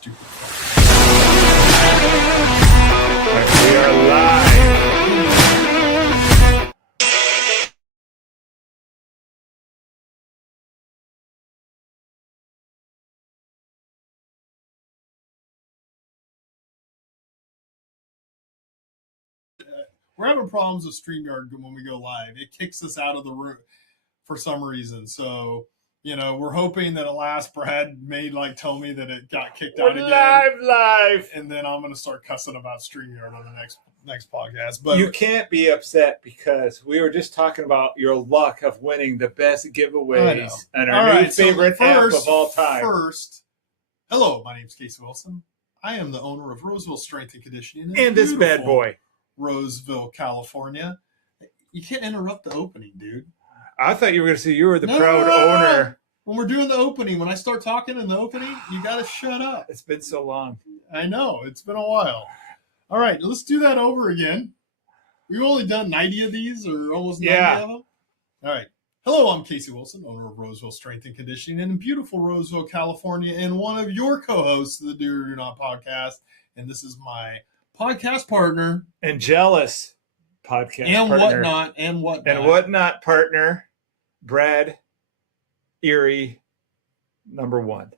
stupid fuck. We are live. We're having problems with StreamYard when we go live. It kicks us out of the room for some reason. So, we're hoping that at last Brad may tell me that it got kicked out again. Live. And then I'm going to start cussing about StreamYard on the next podcast. But you can't be upset because we were just talking about your luck of winning the best giveaways and our new favorite app of all time. First, hello, my name's Casey Wilson. I am the owner of Roseville Strength and Conditioning. And this bad boy. Roseville, California. You can't interrupt the opening, dude. I thought you were going to say you were the proud owner. When we're doing the opening, when I start talking in the opening, you got to shut up. It's been so long. I know. It's been a while. All right, let's do that over again. We've only done 90 of these or almost 90 of them. All right. Hello, I'm Casey Wilson, owner of Roseville Strength and Conditioning in beautiful Roseville, California, and one of your co-hosts of the Do or Do Not podcast. And this is my podcast partner. And jealous podcast and partner. And whatnot partner, Brad Erie, #1.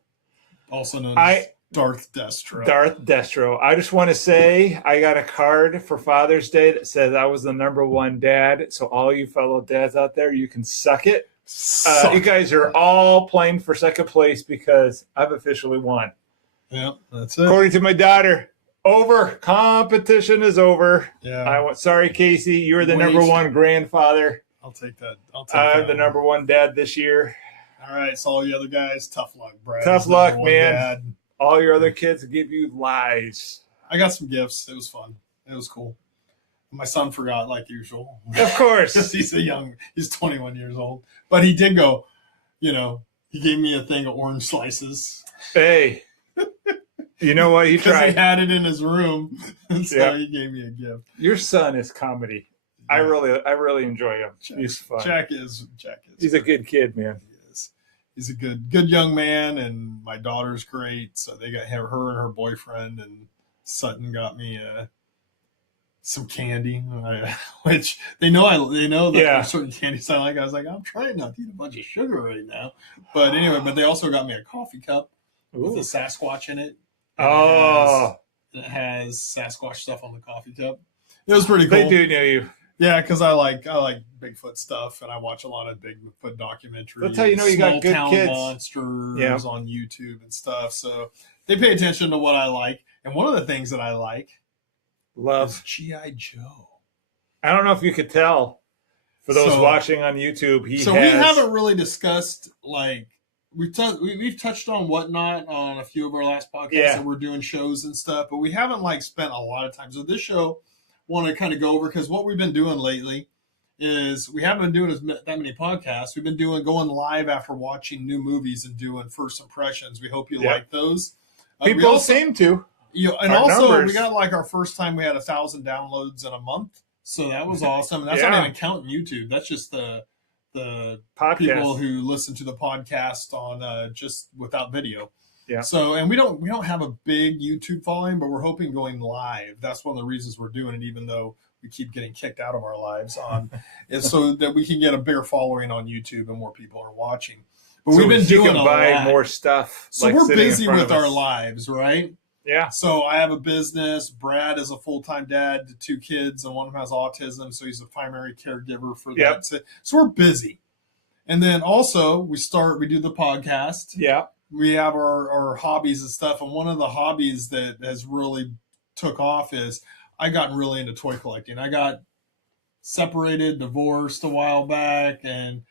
Also known as Darth Destro. Darth Destro. I just want to say I got a card for Father's Day that says I was the #1 dad. So all you fellow dads out there, you can suck it. You guys are all playing for second place because I've officially won. Yep, that's it. According to my daughter. Over. Competition is over. Yeah. Sorry, Casey. You're the #1 grandfather. I'll take that. I'm the #1 dad this year. All right. So all you other guys, tough luck, Brad. Tough luck, man. Dad. All your other kids give you lies. I got some gifts. It was fun. It was cool. My son forgot like usual. Of course. He's 21 years old. But he did go, he gave me a thing of orange slices. Hey. You know what? He tried. He had it in his room, and so he gave me a gift. Your son is comedy. Yeah. I really enjoy him. He's fun. Jack is. He's a good kid, man. He is. He's a good young man, and my daughter's great. So they got her and her boyfriend, and Sutton got me some candy, which they know that there's certain candies I like. I was like, I'm trying not to eat a bunch of sugar right now, but anyway. But they also got me a coffee cup with a Sasquatch in it. It has Sasquatch stuff on the coffee cup. It was pretty cool. They do know you. Yeah, because I like Bigfoot stuff, and I watch a lot of Bigfoot documentaries. That's how you know you got good kids. Monsters on YouTube and stuff. So they pay attention to what I like. And one of the things that I like is G.I. Joe. I don't know if you could tell. For those watching on YouTube, we haven't really discussed We've touched on Whatnot on a few of our last podcasts that we're doing shows and stuff, but we haven't spent a lot of time. So this show, want to kind of go over because what we've been doing lately is we haven't been doing that many podcasts. We've been going live after watching new movies and doing first impressions. We hope you like those. People seem to. And also numbers. We got our first time we had 1,000 downloads in a month, so that was awesome. And that's not even counting YouTube. That's just the podcast. People who listen to the podcast on just without video. Yeah. So, and we don't have a big YouTube following, but we're hoping going live. That's one of the reasons we're doing it, even though we keep getting kicked out of our lives is so that we can get a bigger following on YouTube and more people are watching. But we've been doing a lot. More stuff. So we're busy with our lives, right? Yeah. So I have a business. Brad is a full-time dad to 2 kids, and one of them has autism, so he's a primary caregiver for that. So we're busy. And then also we do the podcast. Yeah. We have our hobbies and stuff. And one of the hobbies that has really took off is I got really into toy collecting. I got separated, divorced a while back, and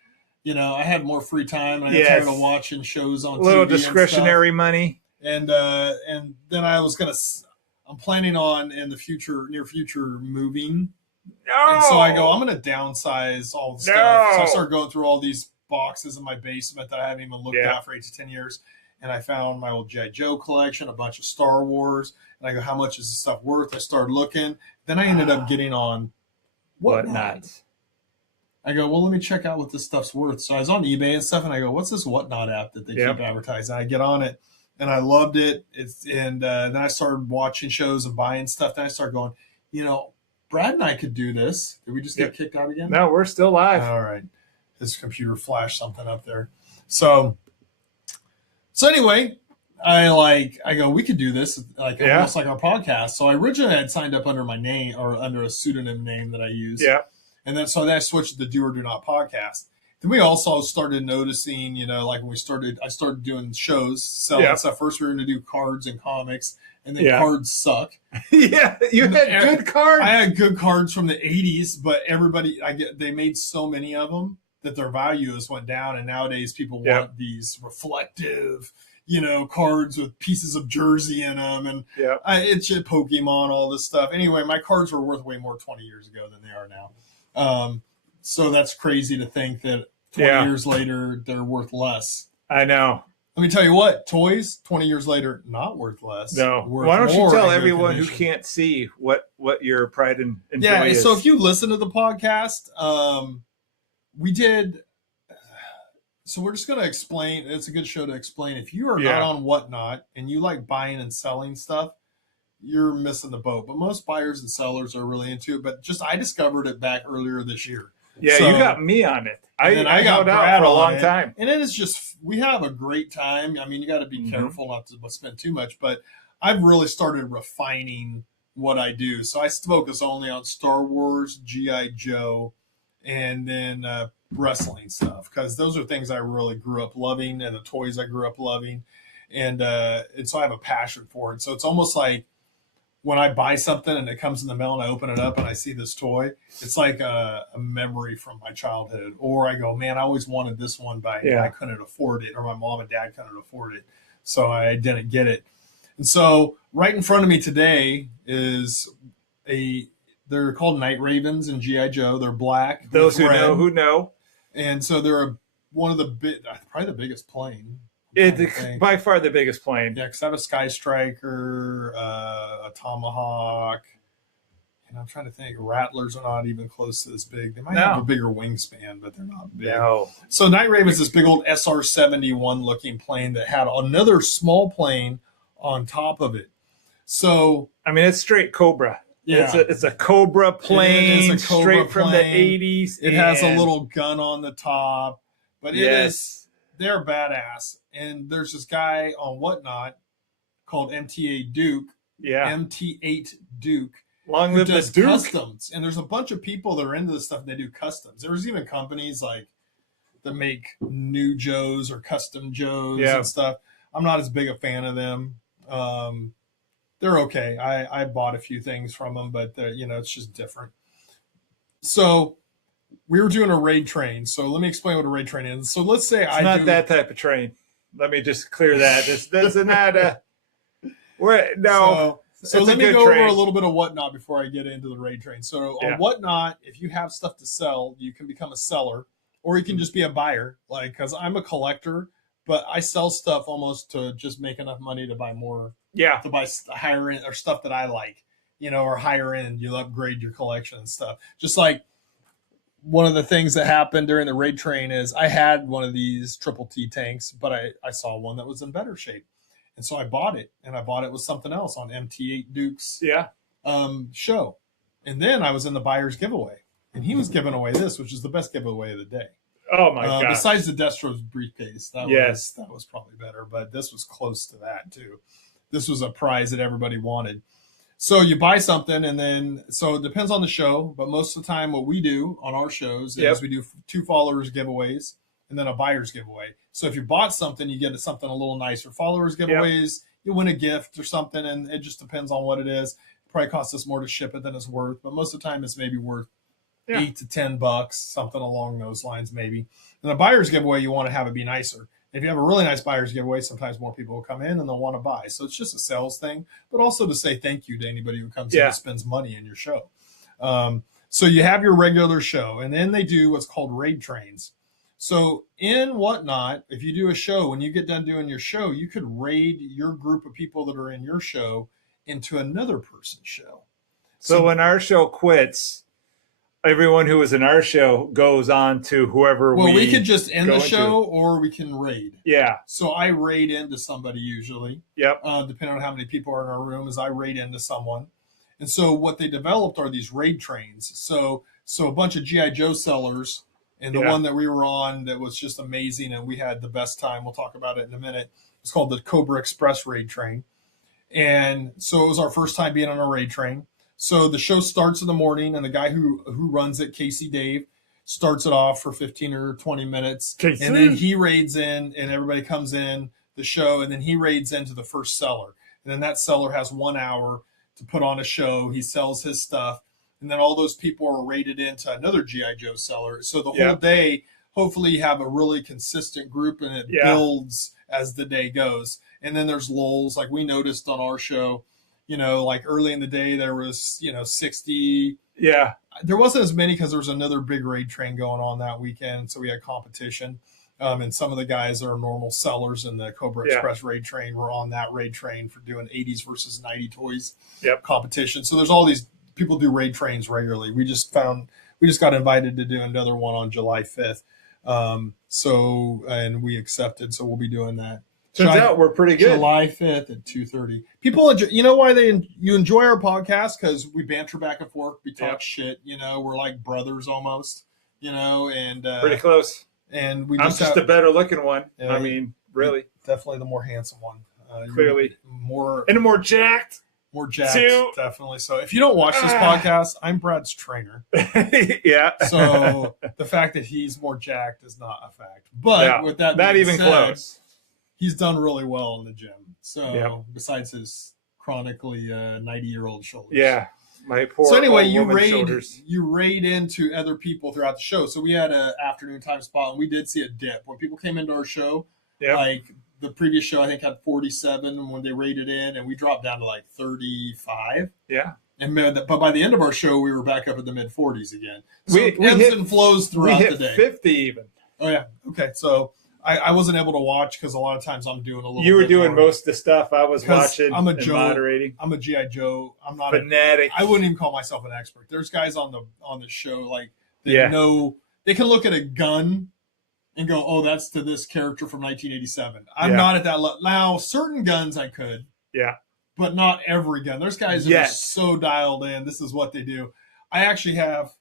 I had more free time. And I got tired of watching shows on TV. A little discretionary money. And then I'm planning on in the near future moving. No. And so I go, I'm going to downsize all the stuff. So I started going through all these boxes in my basement that I haven't even looked at for 8 to 10 years. And I found my old G.I. Joe collection, a bunch of Star Wars. And I go, how much is this stuff worth? I started looking. Then I ended up getting on Whatnot. I go, well, let me check out what this stuff's worth. So I was on eBay and stuff, and I go, what's this Whatnot app that they keep advertising? I get on it. and I loved it. Then I started watching shows and buying stuff. Then I started going, Brad and I could do this. Did we just get kicked out again? No, we're still live. All right. His computer flashed something up there. So anyway, I go, we could do this almost like our podcast. So I originally had signed up under my name or under a pseudonym name that I used. Yeah. And then I switched to the Do or Do Not podcast. Then we also started noticing, like when I started doing shows, selling stuff. First we were going to do cards and comics, and then cards suck. Yeah, you had good cards. I had good cards from the 80s, but they made so many of them that their values went down, and nowadays people want these reflective, cards with pieces of jersey in them, and it's Pokemon, all this stuff. Anyway, my cards were worth way more 20 years ago than they are now. So that's crazy to think that 20 years later, they're worth less. I know. Let me tell you what, toys, 20 years later, not worth less. No. Why don't you tell everyone who can't see what your pride and joy is? So if you listen to the podcast, we did. So we're just going to explain. It's a good show to explain. If you are not on Whatnot and you like buying and selling stuff, you're missing the boat. But most buyers and sellers are really into it. But I discovered it back earlier this year. Yeah, you got me on it. I got out for a long time. And it is just, we have a great time. I mean, you got to be careful not to spend too much. But I've really started refining what I do. So I focus only on Star Wars, G.I. Joe, and then wrestling stuff, because those are things I really grew up loving, and the toys I grew up loving, and so I have a passion for it. So it's almost like when I buy something and it comes in the mail and I open it up and I see this toy, it's like a memory from my childhood. Or I go, man, I always wanted this one, but I couldn't afford it, or my mom and dad couldn't afford it, so I didn't get it. And so right in front of me today is they're called Night Ravens in G.I. Joe. They're black. Those who know. And so they're one of probably the biggest plane. By far the biggest plane. Yeah, because I have a Sky Striker, a Tomahawk, and I'm trying to think. Rattlers are not even close to this big. They might have a bigger wingspan, but they're not big. No. So Night Raven's this big old SR-71 looking plane that had another small plane on top of it. So I mean, it's straight Cobra. Yeah. It's a Cobra plane, straight from the 80s. It has a little gun on the top, but they're badass. And there's this guy on Whatnot called MT8 Duke. Yeah. MT8 Duke. Long live the Duke. Customs. And there's a bunch of people that are into this stuff, and they do customs. There's even companies like that make new Joes or custom Joes and stuff. I'm not as big a fan of them. They're okay. I bought a few things from them, but it's just different. So we were doing a raid train. So let me explain what a raid train is. So let's say it's not that type of train. Let me just clear that. This is not a. So let me go over a little bit of Whatnot before I get into the raid train. So on Whatnot, if you have stuff to sell, you can become a seller, or you can just be a buyer. Because I'm a collector, but I sell stuff almost to just make enough money to buy more. Yeah. To buy higher end or stuff that I like, or higher end. You'll upgrade your collection and stuff. Just like one of the things that happened during the raid train is I had one of these Triple T tanks, but I saw one that was in better shape. And so I bought it, and I bought it with something else on MT8 Duke's show. And then I was in the buyer's giveaway, and he was giving away this, which is the best giveaway of the day. Oh my God. Besides the Destro's briefcase. That was probably better, but this was close to that too. This was a prize that everybody wanted. So you buy something, and then, so it depends on the show, but most of the time what we do on our shows is we do 2 followers giveaways and then a buyer's giveaway. So if you bought something, you get something a little nicer. Followers giveaways, you win a gift or something, and it just depends on what it is. It probably costs us more to ship it than it's worth, but most of the time it's maybe worth $8 to $10, something along those lines maybe. And a buyer's giveaway, you want to have it be nicer. If you have a really nice buyer's giveaway, sometimes more people will come in and they'll want to buy. So it's just a sales thing, but also to say thank you to anybody who comes in and spends money in your show. So you have your regular show, and then they do what's called raid trains. So in Whatnot, if you do a show, when you get done doing your show, you could raid your group of people that are in your show into another person's show. So when our show quits, everyone who was in our show goes on to whoever we could just end the show or we can raid. Yeah. So I raid into somebody usually. Yep. Depending on how many people are in our room, as I raid into someone. And so what they developed are these raid trains. So a bunch of G.I. Joe sellers, and the one that we were on that was just amazing and we had the best time. We'll talk about it in a minute. It's called the Cobra Express raid train. And so it was our first time being on a raid train. So the show starts in the morning, and the guy who runs it, Casey Dave, starts it off for 15 or 20 minutes. Casey. And then he raids in, and everybody comes in the show, and then he raids into the first seller. And then that seller has 1 hour to put on a show. He sells his stuff, and then all those people are raided into another G.I. Joe seller. So the whole day, hopefully you have a really consistent group, and it builds as the day goes. And then there's lulls, like we noticed on our show. Like early in the day, there was, 60. Yeah. There wasn't as many because there was another big raid train going on that weekend. So we had competition. And some of the guys that are normal sellers in the Cobra Express raid train were on that raid train for doing 80s versus 90 toys competition. So there's all these people do raid trains regularly. We just got invited to do another one on July 5th. And we accepted. So we'll be doing that. Turns out we're pretty good. July 5th at 2:30. People enjoy, you know why you enjoy our podcast? Because we banter back and forth. We talk shit. We're like brothers almost. And pretty close. And I'm just a better looking one. I mean, really, definitely the more handsome one. Clearly, more jacked. More jacked, definitely. So if you don't watch this podcast, I'm Brad's trainer. Yeah. So the fact that he's more jacked is not a fact. But with that, not even close. He's done really well in the gym. So besides his chronically 90-year-old shoulders. Yeah. My poor So anyway, shoulders. you raid into other people throughout the show. So we had an afternoon time spot, and we did see a dip. When people came into our show, like the previous show I think had 47 when they raided in, and we dropped down to like 35. Yeah. But by the end of our show, we were back up at the mid 40s again. So it ebbs and flows throughout the day. 50 even. Oh yeah. Okay. So I wasn't able to watch because a lot of times I'm doing a little. You were doing most of the stuff I was watching. I'm a Joe, moderating. I'm a G.I. Joe. I'm not fanatic. I wouldn't even call myself an expert. There's guys on the show like that know they can look at a gun and go, oh, that's to this character from 1987. I'm not at that level. Now, certain guns I could. Yeah. But not every gun. There's guys that are so dialed in. This is what they do. I actually have.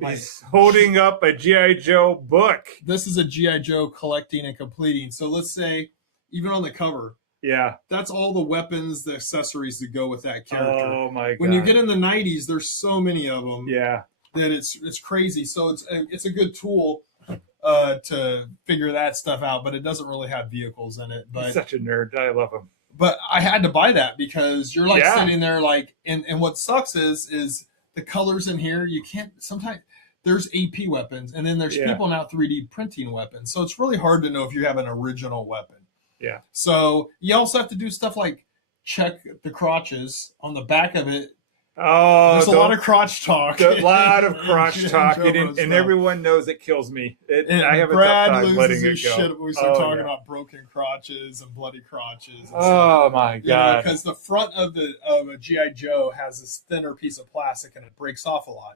He's holding up a G.I. Joe book. This is a G.I. Joe collecting and completing. So let's say, even on the cover, that's all the weapons, the accessories that go with that character. Oh my god! When you get in the 90s, there's so many of them. Yeah. That it's crazy. So it's a good tool to figure that stuff out, but it doesn't really have vehicles in it. But he's such a nerd. I love him. But I had to buy that because you're like sitting there like, and what sucks is the colors in here. You can't sometimes. There's AP weapons, and then there's people now 3D printing weapons. So it's really hard to know if you have an original weapon. Yeah. So you also have to do stuff like check the crotches on the back of it. Oh, there's a lot of crotch talk. A lot of crotch talk, and everyone knows it kills me. I have a tough time letting it go. Shit when we start talking about broken crotches and bloody crotches. And oh my god! Because the front of a GI Joe has this thinner piece of plastic, and it breaks off a lot.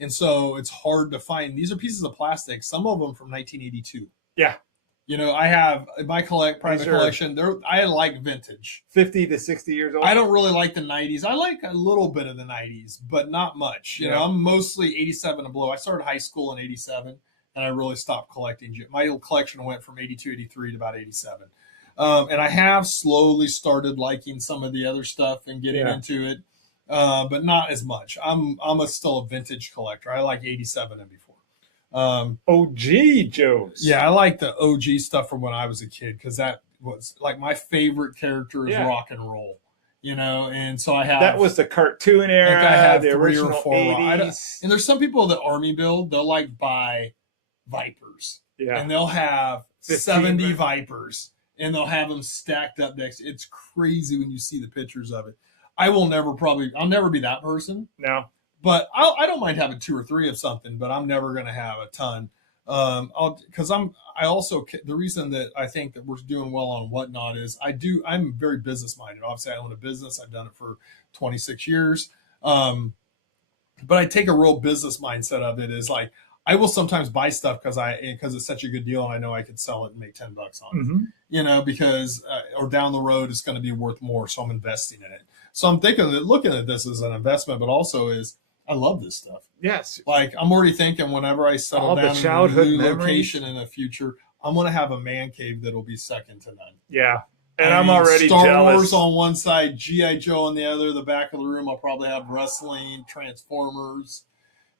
And so it's hard to find. These are pieces of plastic, some of them from 1982. Yeah. I have in my private collection. I like vintage. 50 to 60 years old. I don't really like the 90s. I like a little bit of the 90s, but not much. You know, I'm mostly 87 and below. I started high school in 87, and I really stopped collecting. My collection went from 82, 83 to about 87. And I have slowly started liking some of the other stuff and getting into it. But not as much. I'm still a vintage collector. I like 87 and before. OG Joes. Yeah, I like the OG stuff from when I was a kid because that was like my favorite character is rock and roll. And so I have that was the cartoon era. I have the 3 original or 4. 80s. And there's some people that army build. They'll like buy Vipers. Yeah, and they'll have 70 Vipers, and they'll have them stacked up next. It's crazy when you see the pictures of it. I'll never be that person. No. But I don't mind having 2 or 3 of something, but I'm never going to have a ton. The reason that I think that we're doing well on Whatnot is I'm very business minded. Obviously I own a business. I've done it for 26 years. but I take a real business mindset of it. Is like I will sometimes buy stuff because it's such a good deal and I know I could sell it and make $10 on it. Because or down the road it's going to be worth more, so I'm investing in it. So I'm looking at this as an investment, but also is I love this stuff. Yes, like I'm already thinking whenever I settle down in a new location in the future, I'm going to have a man cave that'll be second to none. Yeah. And I'm already Star jealous. Wars on one side, G.I. Joe on the other. The back of the room, I'll probably have wrestling, Transformers,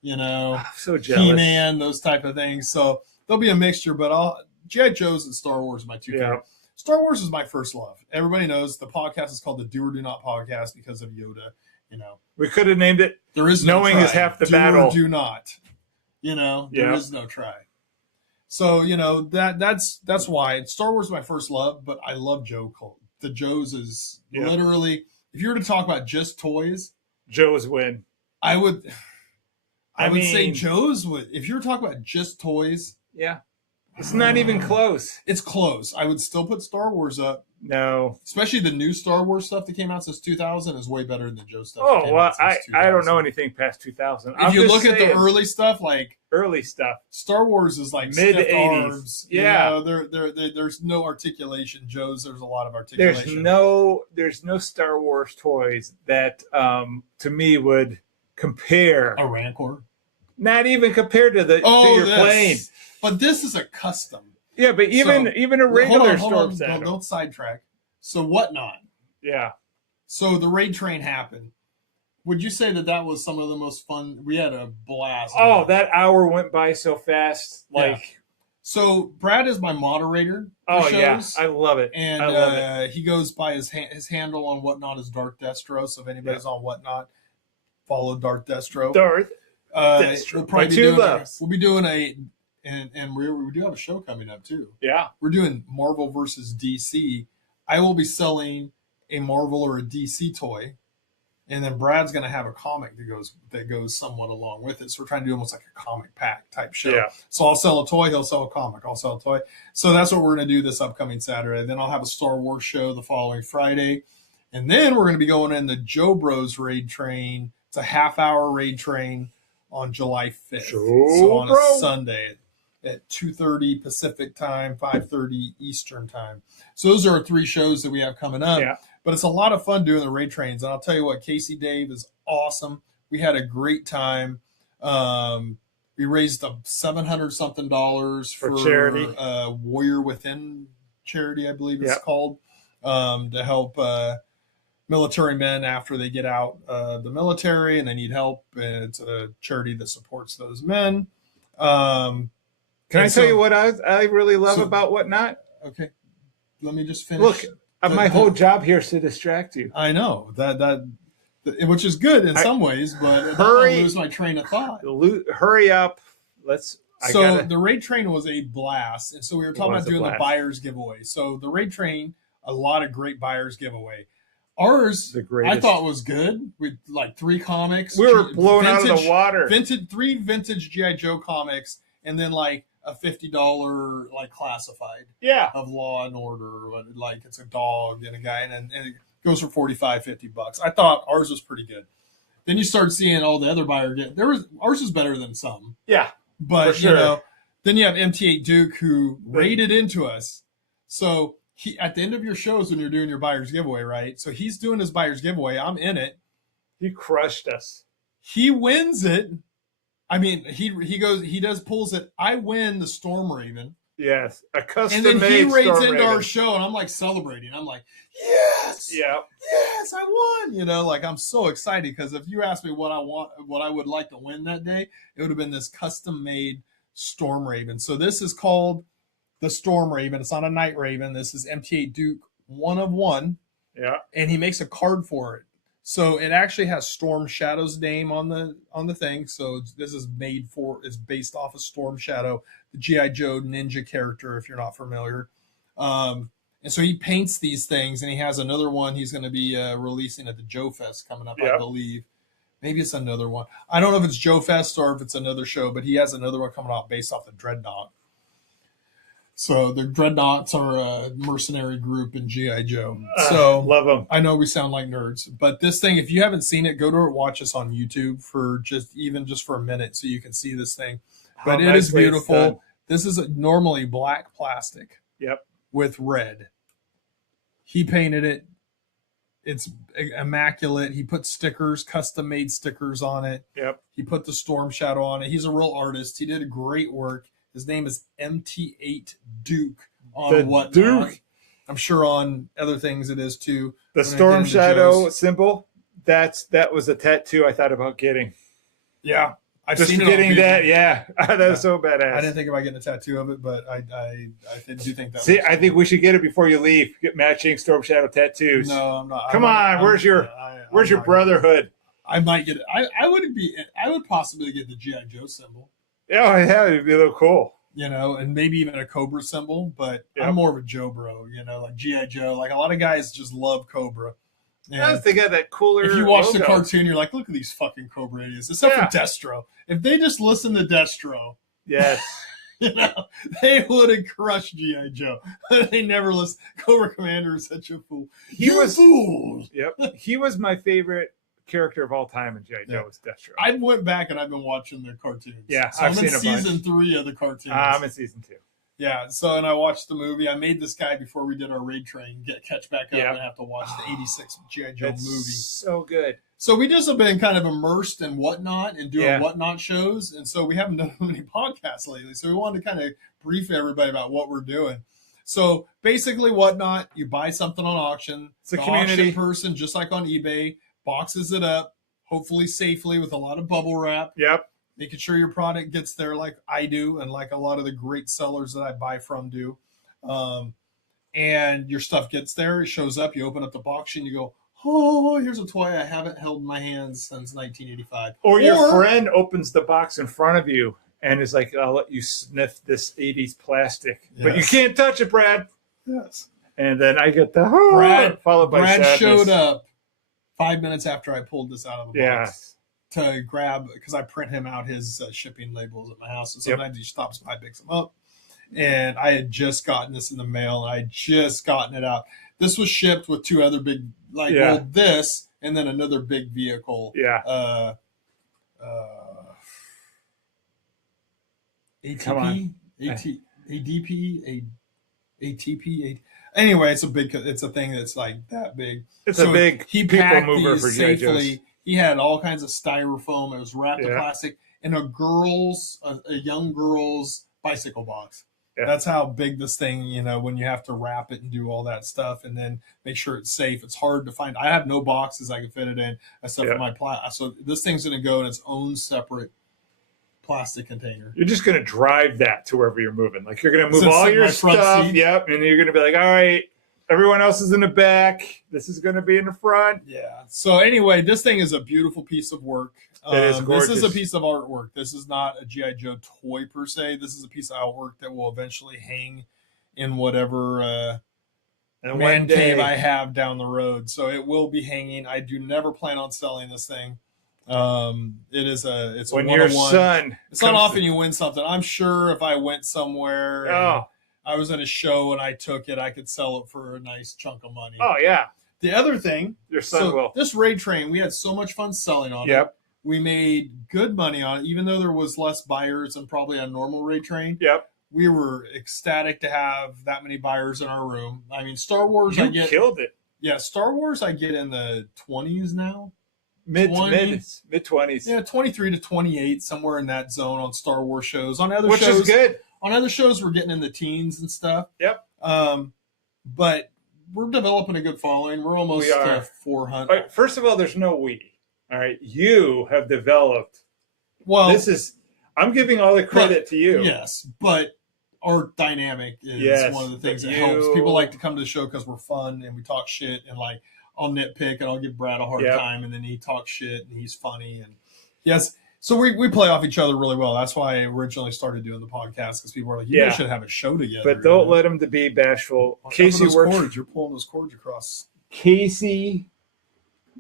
so jealous. He-Man, those type of things. So there'll be a mixture, but G.I. Joe's and Star Wars are my two favorite. Star Wars is my first love. Everybody knows the podcast is called the Do or Do Not Podcast because of Yoda. We could have named it. There is no knowing try. Is half the do battle. Or do not. There is no try. So that's why Star Wars is my first love, but I love Joe Cole. The Joe's is literally, if you were to talk about just toys, Joe's win. I would say Joe's would. If you were talking about just toys, it's not even close. It's close. I would still put Star Wars up. No, especially the new Star Wars stuff that came out since 2000 is way better than Joe stuff. Oh well, I don't know anything past 2000. If you look at the early stuff, Star Wars is like mid 80s. There's no articulation. Joe's, there's a lot of articulation. There's no Star Wars toys that to me would compare a Rancor. Not even compared to your plane. But this is a custom. Yeah, but even a regular storm center. Don't sidetrack. So Whatnot. Yeah. So the raid train happened. Would you say that was some of the most fun? We had a blast. Oh, that hour went by so fast. So Brad is my moderator. Oh yeah, I love it. And I love it. He goes by his handle on Whatnot is Darth Destro. So if anybody's on Whatnot, follow Darth Destro. Destro. We'll probably we'll be doing and we do have a show coming up too. Yeah. We're doing Marvel versus DC. I will be selling a Marvel or a DC toy. And then Brad's going to have a comic that goes somewhat along with it. So we're trying to do almost like a comic pack type show. Yeah. So I'll sell a toy, he'll sell a comic, I'll sell a toy. So that's what we're going to do this upcoming Saturday. Then I'll have a Star Wars show the following Friday. And then we're going to be going in the Joe Bros raid train. It's a half-hour raid train on July 5th. So on a Sunday at 2:30 Pacific time, 5:30 Eastern time. So those are our 3 shows that we have coming up. Yeah. But it's a lot of fun doing the raid trains. And I'll tell you what, Casey Dave is awesome. We had a great time. We raised $700-something for charity. Warrior Within charity, I believe it's called, to help military men after they get out the military and they need help. And it's a charity that supports those men. Can I tell you what I really love about Whatnot? Okay. Let me just finish. Look, my whole job here is to distract you. I know that which is good in some ways, but I don't lose my train of thought. Hurry up. The raid train was a blast. And so we were talking about doing the buyer's giveaway. So the raid train, a lot of great buyer's giveaway. Ours, I thought was good. We like 3 comics. We were blown out of the water. 3 vintage G.I. Joe comics, and then like a $50 like classified of Law and Order, like it's a dog and a guy, and it goes for $45-$50. I thought ours was pretty good. Then you start seeing all the other buyers ours is better than some. Yeah, but then you have MT8 Duke who raided into us. So he at the end of your shows when you're doing your buyer's giveaway, right? So he's doing his buyer's giveaway. I'm in it. He crushed us. He wins it. I mean, he pulls it. I win the Storm Raven. Yes, a custom and then he raids Storm into Raven. our show, and I'm like celebrating. I'm like, yes, yes, I won. Like I'm so excited because if you asked me what I would like to win that day, it would have been this custom made Storm Raven. So this is called the Storm Raven. It's not a Night Raven. This is MT8 Duke 1 of 1. Yeah, and he makes a card for it. So it actually has Storm Shadow's name on the thing. So this is based off of Storm Shadow, the G.I. Joe ninja character, if you're not familiar. And so he paints these things, and he has another one he's going to be releasing at the Joe Fest coming up, I believe. Maybe it's another one. I don't know if it's Joe Fest or if it's another show, but he has another one coming out based off the Dreadnought. So the Dreadnoughts are a mercenary group in G.I. Joe. So love them. I know we sound like nerds, but this thing, if you haven't seen it, go to it, watch us on YouTube for just for a minute so you can see this thing. But it is beautiful. This is normally black plastic. Yep. With red. He painted it. It's immaculate. He put stickers, custom made stickers on it. Yep. He put the Storm Shadow on it. He's a real artist. He did great work. His name is MT8 Duke on Whatnot. Duke. I'm sure on other things it is too. The Storm Shadow symbol, that was a tattoo I thought about getting. Yeah. I've just seen getting that, yeah. That was so badass. I didn't think about getting a tattoo of it, but I do think that. See, I think we should get it before you leave. Get matching Storm Shadow tattoos. No, I'm not. Come on, where's your brotherhood? I might get it. I would possibly get the G.I. Joe symbol. Yeah, it'd be a little cool. You know, and maybe even a Cobra symbol, but I'm more of a Joe bro, you know, like G.I. Joe. Like a lot of guys just love Cobra. And they got that cooler. If you watch the cartoon, you're like, look at these fucking Cobra idiots. Except for Destro. If they just listen to Destro, yes, you know, they would have crushed G.I. Joe. They never listen. Cobra Commander is such a fool. He was fools. Yep, he was my favorite character of all time in G.I. Joe. Was Destro. I went back and I've been watching the cartoons. Yeah, so I'm in season 3 of the cartoons. I'm in season 2. Yeah, so and I watched the movie. I made this guy before we did our raid train catch back up and have to watch the '86 G.I. Joe movie. So good. So we just have been kind of immersed in Whatnot and doing Whatnot shows, and so we haven't done many podcasts lately. So we wanted to kind of brief everybody about what we're doing. So basically, Whatnot, you buy something on auction. It's a community. Auction person, just like on eBay, boxes it up, hopefully safely with a lot of bubble wrap. Yep. Making sure your product gets there like I do and like a lot of the great sellers that I buy from do. And your stuff gets there, it shows up, you open up the box and you go, oh, here's a toy I haven't held in my hands since 1985. Or your friend opens the box in front of you and is like, I'll let you sniff this 80s plastic. Yes. But you can't touch it, Brad. Yes. And then I get the Brad, followed by Brad sadness. Showed up 5 minutes after I pulled this out of the box. Yes. To grab, because I print him out his shipping labels at my house, and sometimes he stops by, picks them up. And I had just gotten this in the mail, and I had just gotten it out. This was shipped with 2 other big, this, and then another big vehicle. Yeah. ATP, ADP, ATP. Anyway, it's a thing that's like that big. It's a big people mover for G.I. Joes. He had all kinds of styrofoam. It was wrapped in plastic in a young girl's bicycle box. Yeah. That's how big this thing, you know, when you have to wrap it and do all that stuff and then make sure it's safe. It's hard to find. I have no boxes I can fit it in except for my so this thing's going to go in its own separate plastic container. You're just going to drive that to wherever you're moving. Like you're going to move all your stuff. Yep. And you're going to be like, all right, everyone else is in the back. This is going to be in the front. Yeah. So anyway, this thing is a beautiful piece of work. It is gorgeous. This is a piece of artwork. This is not a G.I. Joe toy per se. This is a piece of artwork that will eventually hang in whatever man cave I have down the road. So it will be hanging. I do never plan on selling this thing. It's a when your son. It's not often you win something. I'm sure if I went somewhere. I was at a show and I took it, I could sell it for a nice chunk of money. Oh, yeah. The other thing, your son will. This raid train, we had so much fun selling on it. We made good money on it, even though there was less buyers than probably a normal raid train. Yep. We were ecstatic to have that many buyers in our room. I mean, Star Wars, you killed it. Yeah, Star Wars, I get in the 20s now. Mid-20s. Yeah, 23 to 28, somewhere in that zone on Star Wars shows. On other Which shows, is good. On other shows, we're getting in the teens and stuff. Yep. But we're developing a good following. We're almost 400. All right, first of all, there's no we. All right, you have developed. Well, I'm giving all the credit to you. Yes, but our dynamic is one of the things that helps. People like to come to the show because we're fun and we talk shit and like I'll nitpick and I'll give Brad a hard time and then he talks shit and he's funny and yes. So we play off each other really well. That's why I originally started doing the podcast because people were like, you guys should have a show together. But don't let him to be bashful. Casey works. You're pulling those cords across. Casey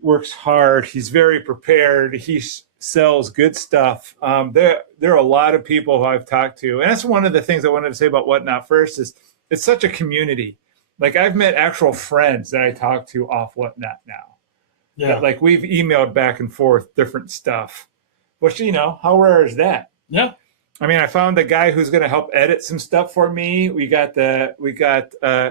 works hard. He's very prepared. He's sells good stuff. There are a lot of people who I've talked to, and that's one of the things I wanted to say about Whatnot first is it's such a community. Like I've met actual friends that I talk to off Whatnot now. Yeah. Like we've emailed back and forth different stuff, which, how rare is that? Yeah. I mean, I found a guy who's going to help edit some stuff for me. We got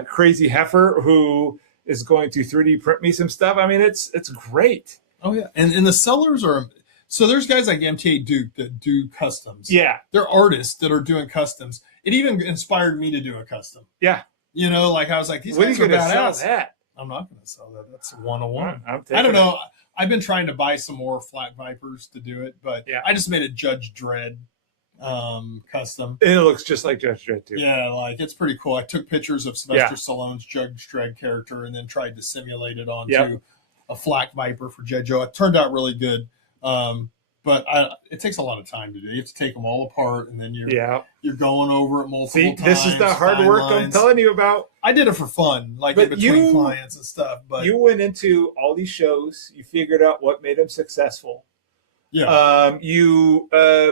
Crazy Heifer who is going to 3D print me some stuff. I mean, it's great. Oh yeah. And the sellers are, so there's guys like MTA Duke that do customs. Yeah. They're artists that are doing customs. It even inspired me to do a custom. Yeah. Like I was like, these guys are badass. Sell that? I'm not going to sell that. That's a 101. I don't know. I've been trying to buy some more Flat Vipers to do it, but I just made a Judge Dredd custom. It looks just like Judge Dredd too. Yeah, like it's pretty cool. I took pictures of Sylvester Stallone's Judge Dredd character and then tried to simulate it onto a Flak Viper for G.I. Joe. It turned out really good. But it takes a lot of time to do. You have to take them all apart, and then you're going over it multiple times. This is the hard work I'm telling you about. I did it for fun, like in between clients and stuff. But you went into all these shows. You figured out what made them successful. Yeah. You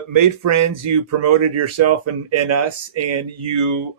made friends. You promoted yourself and us, and you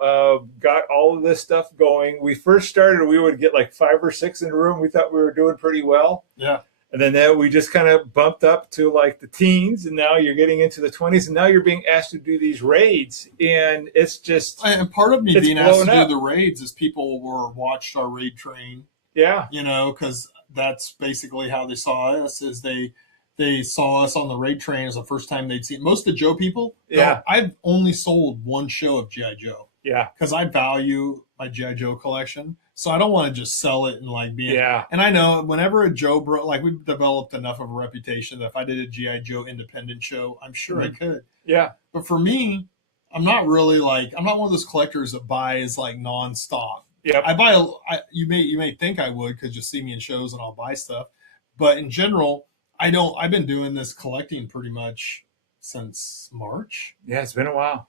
got all of this stuff going. We first started. We would get like 5 or 6 in a room. We thought we were doing pretty well. Yeah. And then we just kind of bumped up to like the teens, and now you're getting into the 20s, and now you're being asked to do these raids, and it's just. And part of me being asked to do the raids is people watched our raid train. Yeah. Because that's basically how they saw us. Is they saw us on the raid train as the first time they'd seen most of the Joe people. Yeah. I've only sold one show of G.I. Joe. Yeah. Because I value my G.I. Joe collection. So I don't want to just sell it and like be. Yeah. And I know whenever a Joe we've developed enough of a reputation that if I did a G.I. Joe independent show, I'm sure I could. Yeah. But for me, I'm not really I'm not one of those collectors that buys like nonstop. Yeah. I buy you may think I would because you see me in shows and I'll buy stuff. But in general, I don't. I've been doing this collecting pretty much since March. Yeah, it's been a while.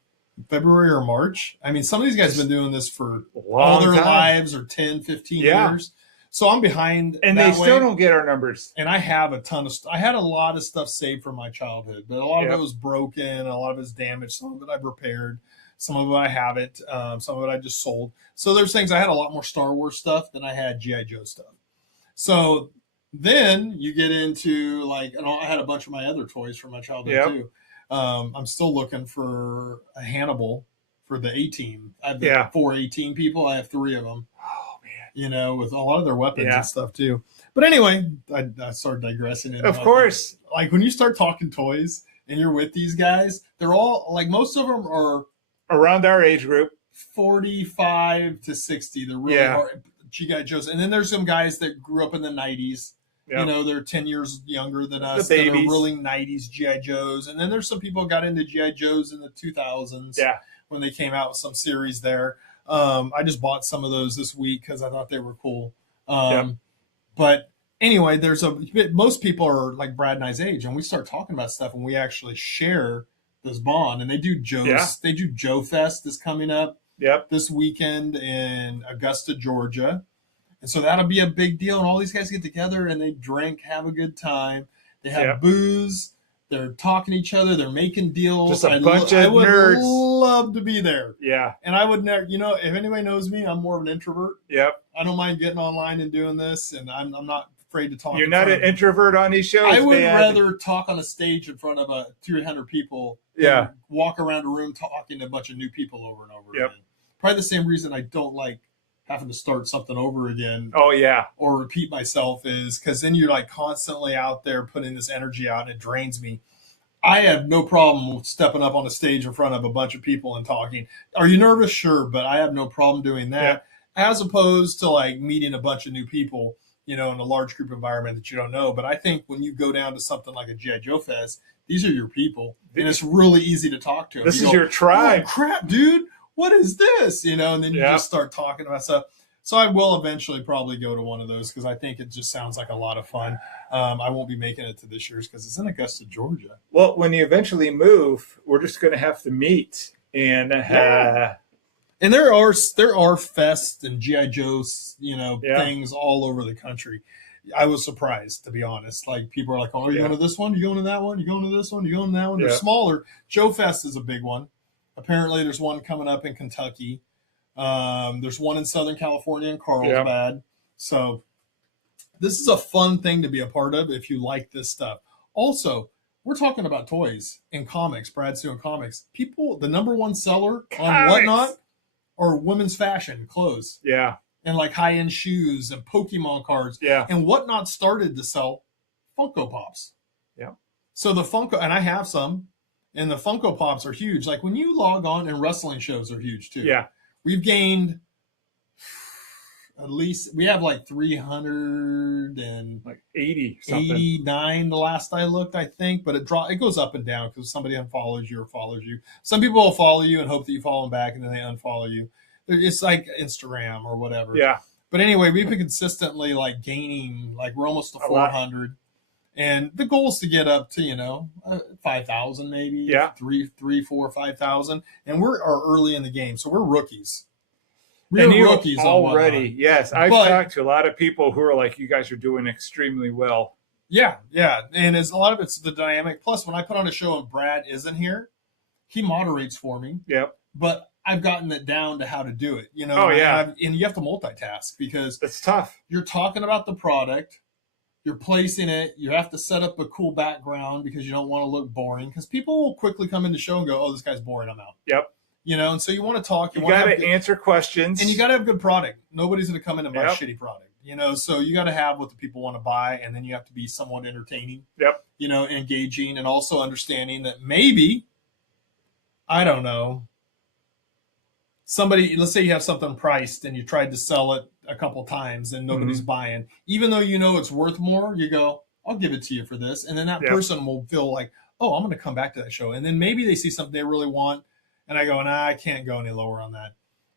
February or March. I mean, some of these guys have been doing this for all their lives or 10, 15 years. So I'm behind. And they still don't get our numbers. And I have a ton of I had a lot of stuff saved from my childhood, but a lot of it was broken. A lot of it's damaged. Some of it I've repaired. Some of it I haven't. Some of it I just sold. So there's things. I had a lot more Star Wars stuff than I had G.I. Joe stuff. So then you get into and I had a bunch of my other toys from my childhood too. I'm still looking for a Hannibal for the A-Team. I have 4 A-Team people. I have 3 of them. Oh man! With a lot of their weapons and stuff too. But anyway, I started digressing. Of course, like when you start talking toys and you're with these guys, they're all most of them are around our age group, 45 to 60. They're really hard G.I. Joes, and then there's some guys that grew up in the 90s. Yep. They're 10 years younger than us. That are really 90s G.I. Joes. And then there's some people who got into G.I. Joes in the 2000s when they came out with some series there. I just bought some of those this week because I thought they were cool. But anyway, most people are like Brad and I's age, and we start talking about stuff, and we actually share this bond. And they do Joe's. Yeah. They do Joe Fest is coming up this weekend in Augusta, Georgia. And so that'll be a big deal. And all these guys get together and they drink, have a good time. They have booze. They're talking to each other. They're making deals. Just a bunch of nerds. I would love to be there. Yeah. And I would never, if anybody knows me, I'm more of an introvert. Yep. I don't mind getting online and doing this. And I'm not afraid to talk. You're not an introvert on these shows, I would rather talk on a stage in front of 300 people than walk around a room talking to a bunch of new people over and over again. Probably the same reason I don't like having to start something over again. Oh yeah. Or repeat myself is because then you're like constantly out there putting this energy out and it drains me. I have no problem with stepping up on a stage in front of a bunch of people and talking. Are you nervous? Sure. But I have no problem doing that as opposed to like meeting a bunch of new people, in a large group environment that you don't know. But I think when you go down to something like a G.I. Joe Fest, these are your people and it's really easy to talk to them. This is your tribe. Oh, crap, dude. What is this? And then you just start talking about stuff. So I will eventually probably go to one of those because I think it just sounds like a lot of fun. I won't be making it to this year's because it's in Augusta, Georgia. Well, when you eventually move, we're just going to have to meet. And and there are fests and G.I. Joe's, things all over the country. I was surprised, to be honest. Like, people are like, oh, are you going to this one? You going to that one? You going to this one? You going to that one? They're smaller. Joe Fest is a big one. Apparently, there's one coming up in Kentucky. There's one in Southern California in Carlsbad. So this is a fun thing to be a part of if you like this stuff. Also, we're talking about toys and comics. Brad's doing comics. People, the number one seller on Whatnot are women's fashion clothes. Yeah. And like high-end shoes and Pokemon cards. Yeah. And Whatnot started to sell Funko Pops. Yeah. So the Funko, and I have some, and the Funko Pops are huge. Like when you log on, and wrestling shows are huge too. Yeah. We've gained at least, we have like 380 something. 89 the last I looked, I think, but it goes up and down because somebody unfollows you or follows you. Some people will follow you and hope that you follow them back, and then they unfollow you. It's like Instagram or whatever. Yeah. But anyway, we've been consistently like gaining, like we're almost to 400. And the goal is to get up to, 5,000 maybe. Yeah. 3, 4, 5,000. And we're early in the game. So we're rookies. We're rookies already. Yes. I've talked to a lot of people who are like, you guys are doing extremely well. Yeah. Yeah. And a lot of it's the dynamic. Plus, when I put on a show and Brad isn't here, he moderates for me. Yep. But I've gotten it down to how to do it, Oh, yeah. And you have to multitask because it's tough. You're talking about the product. You're placing it. You have to set up a cool background because you don't want to look boring. Because people will quickly come in the show and go, "Oh, this guy's boring. I'm out." Yep. And so you want to talk. You got to answer questions, and you got to have good product. Nobody's going to come in and buy shitty product. So you got to have what the people want to buy, and then you have to be somewhat entertaining. Yep. Engaging, and also understanding that maybe, I don't know, somebody, let's say you have something priced and you tried to sell it a couple times and nobody's buying, even though it's worth more, you go, I'll give it to you for this. And then that person will feel like, oh, I'm going to come back to that show. And then maybe they see something they really want. And I go, nah, I can't go any lower on that.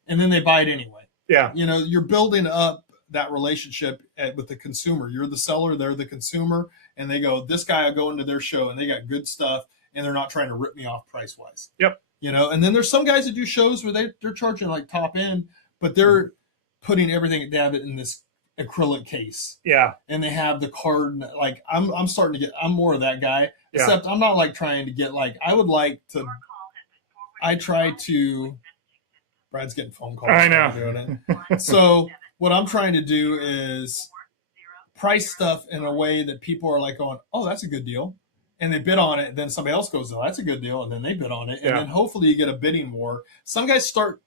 And then they buy it anyway. Yeah. You're building up that relationship with the consumer. You're the seller, they're the consumer. And they go, this guy will go into their show and they got good stuff. And they're not trying to rip me off price wise. Yep. And then there's some guys that do shows where they're charging like top end, but they're putting everything down in this acrylic case. Yeah. And they have the card. Like I'm starting to get, I'm more of that guy, except I'm not like trying to get like, Brad's getting phone calls. I know. Doing it. So what I'm trying to do is price stuff in a way that people are like going, oh, that's a good deal. And they bid on it, and then somebody else goes, oh, that's a good deal, and then they bid on it. And then hopefully you get a bidding war. Some guys start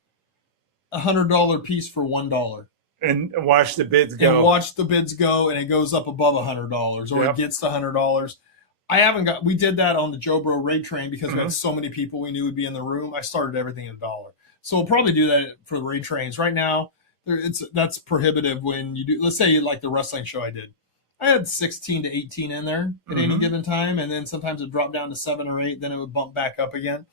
$100 piece for $1. And watch the bids go. And it goes up above $100, or it gets to $100. We did that on the Joe Bro raid train because we had so many people we knew would be in the room. I started everything at $1. So we'll probably do that for the raid trains. Right now, that's prohibitive when you do, let's say like the wrestling show I did. I had 16 to 18 in there at any given time, and then sometimes it dropped down to 7 or 8, then it would bump back up again.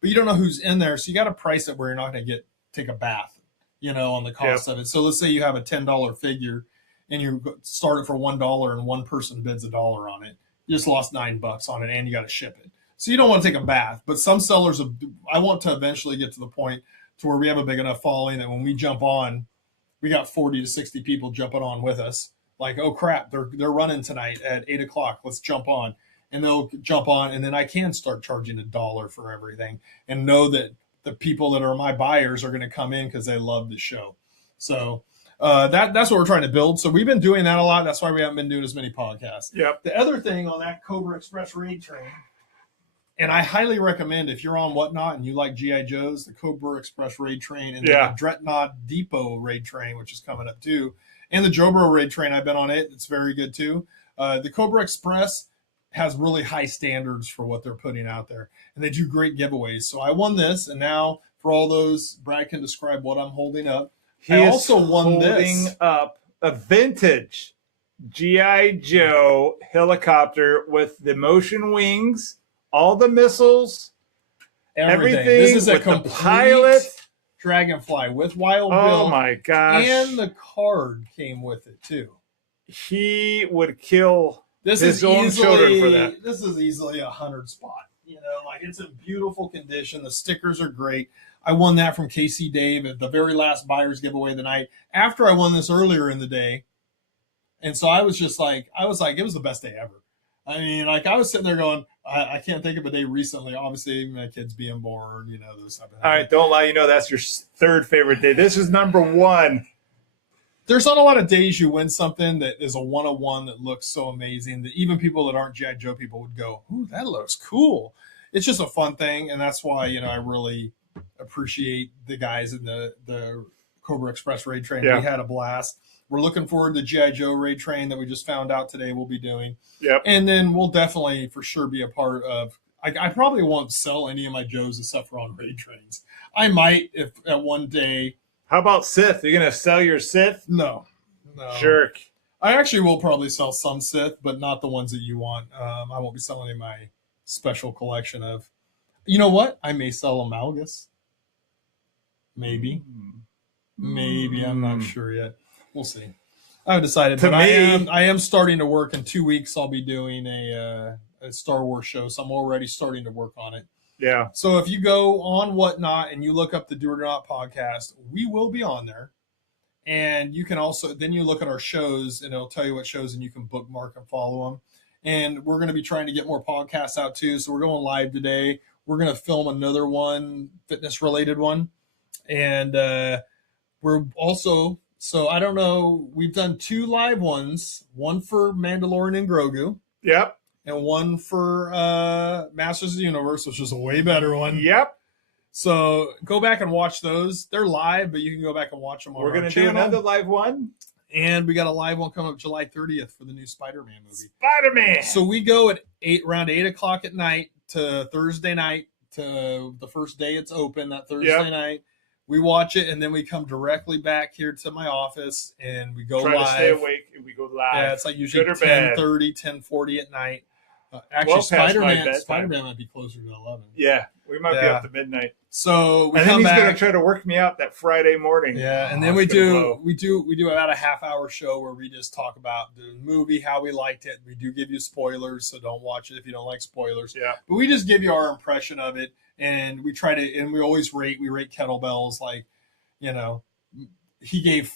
But you don't know who's in there, so you got to price it where you're not going to take a bath, on the cost of it. So let's say you have a $10 figure, and you start it for $1, and one person bids $1 on it. You just lost $9 on it, and you got to ship it. So you don't want to take a bath. But some sellers, I want to eventually get to the point to where we have a big enough following that when we jump on, we got 40 to 60 people jumping on with us. Like, oh crap, they're running tonight at 8:00. Let's jump on, and they'll jump on, and then I can start charging $1 for everything, and know that the people that are my buyers are going to come in because they love the show. So that's what we're trying to build. So we've been doing that a lot. That's why we haven't been doing as many podcasts. Yep. The other thing on that Cobra Express raid train, and I highly recommend if you're on Whatnot and you like G.I. Joes, the Cobra Express raid train, and the Dreadnought Depot raid train, which is coming up too. And the Joe Bro raid train, I've been on it. It's very good too. The Cobra Express has really high standards for what they're putting out there. And they do great giveaways. So I won this. And now for all those, Brad can describe what I'm holding up. I also won holding up a vintage G.I. Joe helicopter with the motion wings, all the missiles, everything. This is a with complete the pilot. Dragonfly with Wild Bill. Oh my gosh. And the card came with it too. He would kill his own children for that. This is easily a 100 spot. It's in beautiful condition. The stickers are great. I won that from KC Dave at the very last buyer's giveaway of the night. After I won this earlier in the day, And so I was like, it was the best day ever. I mean, like I was sitting there going, I can't think of a day recently. Obviously, my kids being born, those type of things. All right, don't lie. That's your third favorite day. This is number one. There's not a lot of days you win something that is a 101 that looks so amazing that even people that aren't G.I. Joe people would go, ooh, that looks cool. It's just a fun thing. And that's why, I really appreciate the guys in the Cobra Express raid train. Yeah. We had a blast. We're looking forward to G.I. Joe raid train that we just found out today we'll be doing. Yep. And then we'll definitely for sure be a part of, I probably won't sell any of my Joes except for on raid trains. I might if at one day. How about Sith? Are you going to sell your Sith? No. Jerk. I actually will probably sell some Sith, but not the ones that you want. I won't be selling any of my special collection of. You know what? I may sell a Malgus. Maybe. Maybe. I'm not sure yet. We'll see. I haven't decided. But I am starting to work. In 2 weeks, I'll be doing a Star Wars show, so I'm already starting to work on it. Yeah. So if you go on Whatnot and you look up the Do It or Not podcast, we will be on there. And you can also, then you look at our shows and it'll tell you what shows and you can bookmark and follow them. And we're going to be trying to get more podcasts out too. So we're going live today. We're going to film another one, fitness related one. And we're also, so I don't know, we've done 2 live ones, one for Mandalorian and Grogu. Yep. And one for Masters of the Universe, which is a way better one. Yep. So go back and watch those. They're live, but you can go back and watch them on our channel. We're going to do another live one. And we got a live one coming up July 30th for the new Spider-Man movie. Spider-Man. So we go at around 8 o'clock at night to Thursday night to the first day it's open, that Thursday night. We watch it, and then we come directly back here to my office, and we go live. Try to stay awake, and we go live. Yeah, it's like usually 10:30, 10:40 at night. Actually, Spider-Man might be closer to 11. Yeah, we might be up to midnight. So we and then he's going to try to work me out that Friday morning. Yeah, and then we do about a half-hour show where we just talk about the movie, how we liked it. We do give you spoilers, so don't watch it if you don't like spoilers. Yeah, but we just give you our impression of it, and we try to, and we always rate kettlebells. Like, he gave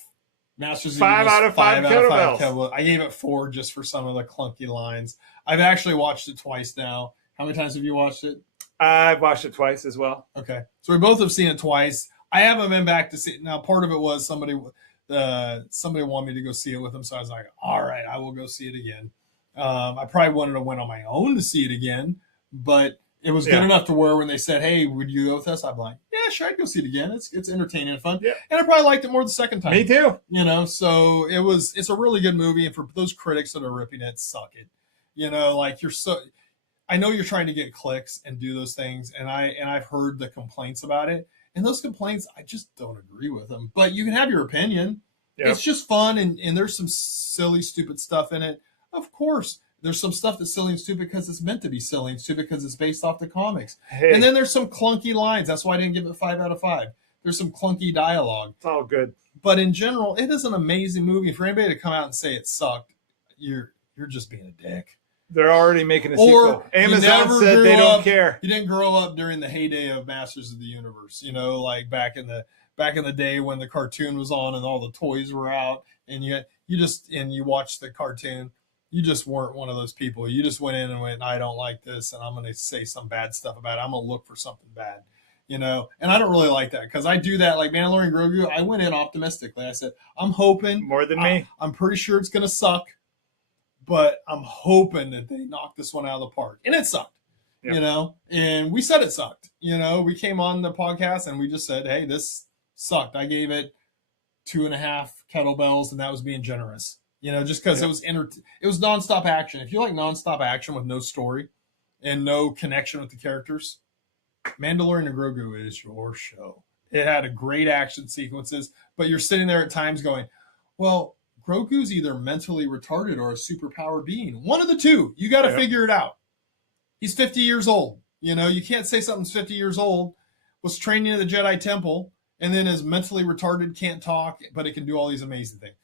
Masters 5 out of 5 kettlebells. I gave it 4 just for some of the clunky lines. I've actually watched it twice now. How many times have you watched it? I've watched it twice as well. Okay. So we both have seen it twice. I haven't been back to see it. Now, part of it was somebody wanted me to go see it with them. So I was like, all right, I will go see it again. I probably wanted to went on my own to see it again, but it was good enough to where when they said, hey, would you go with us? I'm like, yeah, sure, I'd go see it again. It's entertaining and fun. Yeah. And I probably liked it more the second time. Me too. So it's a really good movie. And for those critics that are ripping it, suck it. I know you're trying to get clicks and do those things. And I've heard the complaints about it. And those complaints, I just don't agree with them. But you can have your opinion. Yep. It's just fun. And there's some silly, stupid stuff in it. Of course. There's some stuff that's silly and stupid because it's meant to be silly and stupid because it's based off the comics. Hey. And then there's some clunky lines. That's why I didn't give it 5 out of 5. There's some clunky dialogue. It's all good. But in general, it is an amazing movie. For anybody to come out and say it sucked, you're just being a dick. They're already making a sequel. Amazon said they don't care. You didn't grow up during the heyday of Masters of the Universe, like back in the day when the cartoon was on and all the toys were out, and you watched the cartoon. You just weren't one of those people. You just went in and went, I don't like this, and I'm going to say some bad stuff about it. I'm going to look for something bad, And I don't really like that because I do that. Like Mandalorian Grogu, I went in optimistically. I said, I'm hoping. More than me. I'm pretty sure it's going to suck, but I'm hoping that they knock this one out of the park. And it sucked, and we said it sucked. We came on the podcast and we just said, hey, this sucked. I gave it 2.5 kettlebells, and that was being generous. Just because it was nonstop action. If you like nonstop action with no story and no connection with the characters, Mandalorian and Grogu is your show. It had a great action sequences, but you're sitting there at times going, well, Grogu's either mentally retarded or a superpowered being. One of the two. You got to figure it out. He's 50 years old. You can't say something's 50 years old, was training at the Jedi Temple, and then is mentally retarded, can't talk, but it can do all these amazing things.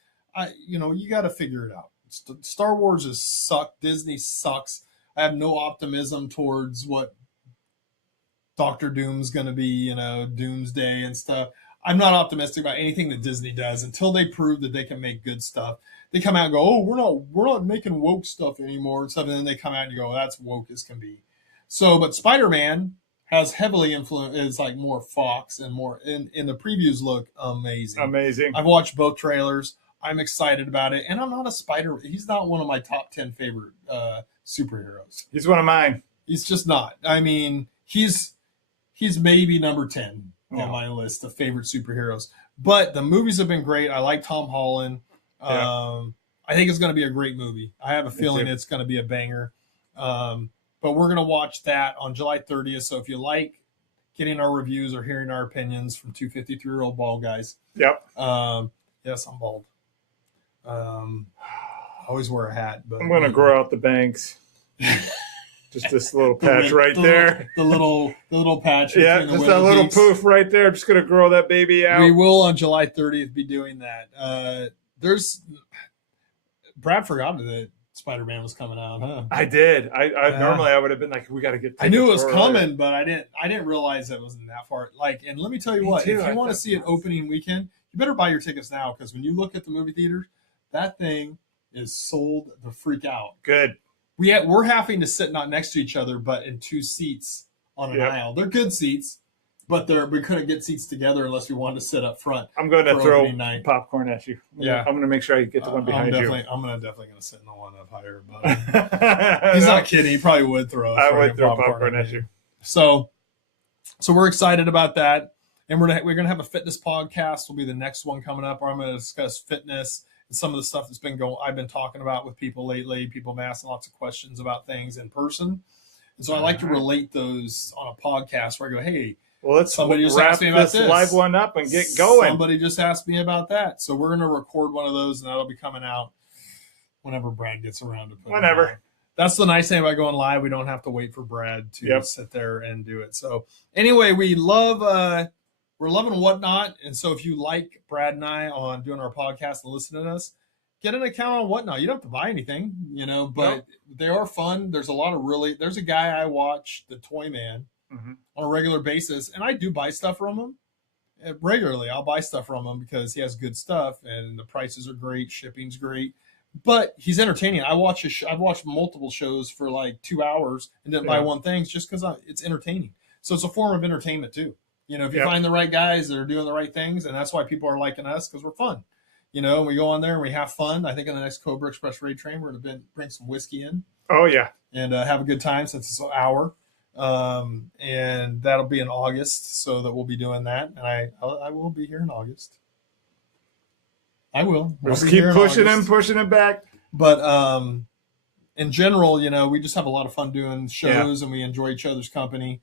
You got to figure it out. Star Wars has sucked. Disney sucks. I have no optimism towards what Doctor Doom's going to be, Doomsday and stuff. I'm not optimistic about anything that Disney does until they prove that they can make good stuff. They come out and go, oh, we're not making woke stuff anymore and stuff, and then they come out and you go, that's woke as can be. So, but Spider-Man has heavily influenced, is like more Fox and more in the previews look amazing. Amazing. I've watched both trailers. I'm excited about it, and I'm not he's not one of my top 10 favorite superheroes. He's one of mine. He's just not. I mean, he's maybe number 10 on my list of favorite superheroes. But the movies have been great. I like Tom Holland. I think it's going to be a great movie. I have a feeling it's going to be a banger. But we're going to watch that on July 30th. So if you like getting our reviews or hearing our opinions from two 53-year-old bald guys. Yep. Yes, I'm bald. I always wear a hat. But I'm going to grow out the bangs. Just this little patch there. The little patch. Yeah, just that little poof right there. I'm just going to grow that baby out. We will on July 30th be doing that. Brad forgot that Spider-Man was coming out, huh? I did. Normally I would have been like, we got to get. I knew it was coming, but I didn't realize it wasn't that far. Like, and let me tell you what, if you want to see an opening weekend, you better buy your tickets now because when you look at the movie theaters, that thing is sold the freak out. Good. We're having to sit not next to each other, but in two seats on an aisle. They're good seats, but we couldn't get seats together unless we wanted to sit up front. I'm going to throw popcorn at you. Yeah, I'm going to make sure I get the one behind you. I'm definitely going to sit in the one up higher. But he's not kidding. He probably would throw. I would throw popcorn at you. So we're excited about that, and we're gonna have a fitness podcast. Will be the next one coming up, where I'm going to discuss fitness. Some of the stuff that's I've been talking about with people lately. People have been asking lots of questions about things in person. And so I like to relate those on a podcast where I go, hey, well, let's somebody just asked me about this live one up and get going. Somebody just asked me about that. So we're going to record one of those and that'll be coming out whenever Brad gets around to put it out. That's the nice thing about going live. We don't have to wait for Brad to sit there and do it. So anyway, we're loving Whatnot. And so if you like Brad and I on doing our podcast and listening to us, get an account on Whatnot. You don't have to buy anything, but they are fun. There's a guy I watch, the Toy Man, on a regular basis. And I do buy stuff from him regularly. I'll buy stuff from him because he has good stuff and the prices are great. Shipping's great, but he's entertaining. I've watched multiple shows for like 2 hours and didn't buy one thing just because it's entertaining. So it's a form of entertainment too. If you find the right guys that are doing the right things, and that's why people are liking us because we're fun. We go on there and we have fun. I think in the next Cobra Express Raid Train, we're going to bring some whiskey in. Oh, yeah. And have a good time since it's an hour. And that'll be in August, so that we'll be doing that. And I will be here in August. I will. Just keep pushing it back. But in general, we just have a lot of fun doing shows and we enjoy each other's company.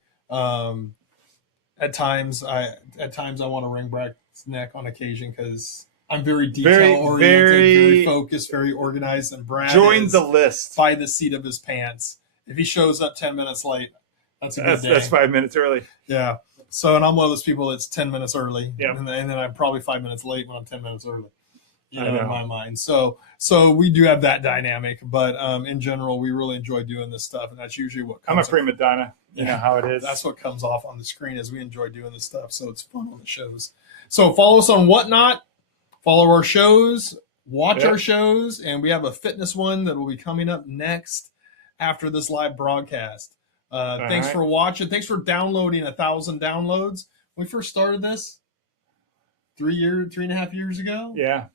At times I want to wring Brad's neck on occasion because I'm very detail-oriented, very focused, very organized, and Brad joined the list by the seat of his pants. If he shows up 10 minutes late, that's a good day. That's 5 minutes early. Yeah. So, and I'm one of those people that's 10 minutes early, and then I'm probably 5 minutes late when I'm 10 minutes early. In my mind. So we do have that dynamic, but in general, we really enjoy doing this stuff, and that's usually what comes. I'm a prima donna. You know how it is. That's what comes off on the screen as we enjoy doing this stuff. So it's fun on the shows. So follow us on Whatnot. Follow our shows. Watch our shows, and we have a fitness one that will be coming up next after this live broadcast. Thanks for watching. Thanks for downloading 1,000 downloads. When we first started this 3.5 years ago. Yeah.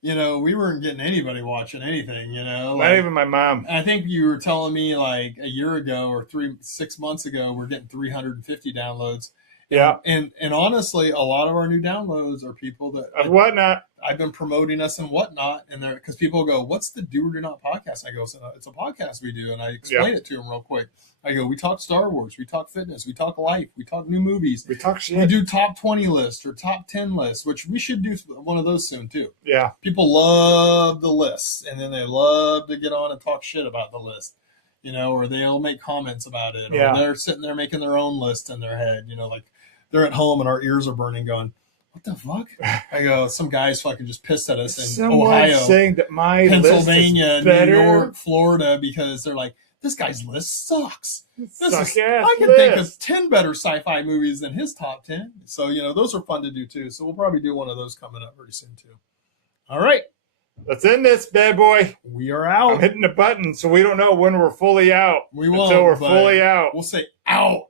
We weren't getting anybody watching anything, Not even my mom. I think you were telling me like a year ago or 6 months ago, we're getting 350 downloads. Yeah. And honestly, a lot of our new downloads are people that Whatnot. I've been promoting us and Whatnot, and because people go, "What's the Do or Do Not podcast?" I go, "It's a podcast we do," and I explain it to them real quick. I go, "We talk Star Wars, we talk fitness, we talk life, we talk new movies, we talk shit. We do top 20 lists or top 10 lists, which we should do one of those soon too." Yeah, people love the lists, and then they love to get on and talk shit about the list, or they'll make comments about it, or they're sitting there making their own list in their head, like they're at home and our ears are burning, going, "What the fuck?" I go, some guy's fucking just pissed at us in Ohio, saying that my Pennsylvania, list is better. New York, Florida, because they're like, this guy's list sucks. I can think of 10 better sci-fi movies than his top 10. So, those are fun to do too. So we'll probably do one of those coming up very soon too. All right. Let's end this bad boy. We are out. I'm hitting the button, so we don't know when we're fully out. We won't. Until we're fully out. We'll say out.